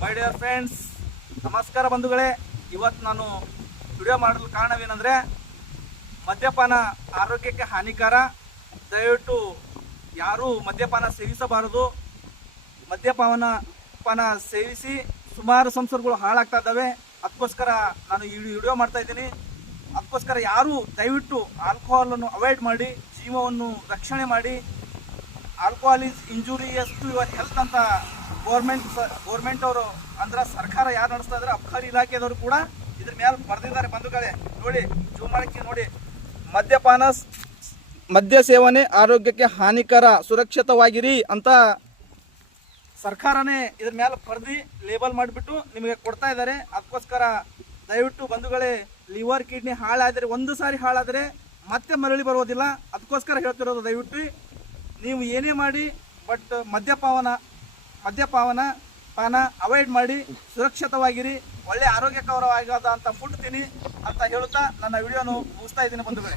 My dear friends, ನಮಸ್ಕಾರ ಬಂಧುಗಳೇ. ಇವತ್ತು ನಾನು ವಿಡಿಯೋ ಮಾಡಲು ಕಾರಣವೇನೆಂದರೆ, ಮದ್ಯಪಾನ ಆರೋಗ್ಯಕ್ಕೆ ಹಾನಿಕಾರ. ದಯವಿಟ್ಟು ಯಾರೂ ಮದ್ಯಪಾನ ಸೇವಿಸಬಾರದು. ಮದ್ಯಪಾನ ಸೇವಿಸಿ ಸುಮಾರು ಸಂಸಾರಗಳು ಹಾಳಾಗ್ತಾ ಇದ್ದಾವೆ. ಅದಕ್ಕೋಸ್ಕರ ನಾನು ಈ ವಿಡಿಯೋ ಮಾಡ್ತಾ ಇದ್ದೀನಿ. ಅದಕ್ಕೋಸ್ಕರ ಯಾರೂ ದಯವಿಟ್ಟು ಆಲ್ಕೋಹಾಲನ್ನು ಅವಾಯ್ಡ್ ಮಾಡಿ, ಜೀವವನ್ನು ರಕ್ಷಣೆ ಮಾಡಿ. Alcohol is injurious to your health ಅಂತ ಗೌರ್ಮೆಂಟ್ ಅವರು ಅಂದ್ರೆ ಸರ್ಕಾರ ಯಾರು ನಡೆಸ್ತಾ ಇದ್ದಾರೆ, ಅಬಕಾರಿ ಇಲಾಖೆದವರು ಕೂಡ ಇದ್ರ ಮೇಲೆ ಬರೆದಿದ್ದಾರೆ ಬಂಧುಗಳೇ. ನೋಡಿ, ಜೂಮ್ ಮಾಡಕ್ಕೆ ನೋಡಿ. ಮದ್ಯ ಸೇವನೆ ಆರೋಗ್ಯಕ್ಕೆ ಹಾನಿಕರ, ಸುರಕ್ಷಿತವಾಗಿರಿ ಅಂತ ಸರ್ಕಾರನೇ ಇದ್ರ ಮೇಲೆ ಬರೆದು ಲೇಬಲ್ ಮಾಡಿಬಿಟ್ಟು ನಿಮಗೆ ಕೊಡ್ತಾ ಇದ್ದಾರೆ. ಅದಕ್ಕೋಸ್ಕರ ದಯವಿಟ್ಟು ಬಂಧುಗಳೇ, ಲಿವರ್ ಕಿಡ್ನಿ ಹಾಳಾದರೆ, ಒಂದು ಸಾರಿ ಹಾಳಾದರೆ ಮತ್ತೆ ಮರಳಿ ಬರೋದಿಲ್ಲ. ಅದಕ್ಕೋಸ್ಕರ ಹೇಳ್ತಿರೋದು, ದಯವಿಟ್ಟು ನೀವು ಏನೇ ಮಾಡಿ ಬಟ್ ಮದ್ಯಪಾನ ಅವಾಯ್ಡ್ ಮಾಡಿ, ಸುರಕ್ಷಿತವಾಗಿರಿ, ಒಳ್ಳೆ ಆರೋಗ್ಯಕರವಾದ ಫುಡ್ ತಿನ್ನಿ ಅಂತ ಹೇಳುತ್ತಾ ನನ್ನ ವಿಡಿಯೋನು ಮುಗಿಸ್ತಾ ಇದ್ದೀನಿ ಬಂಧುಗಳೇ.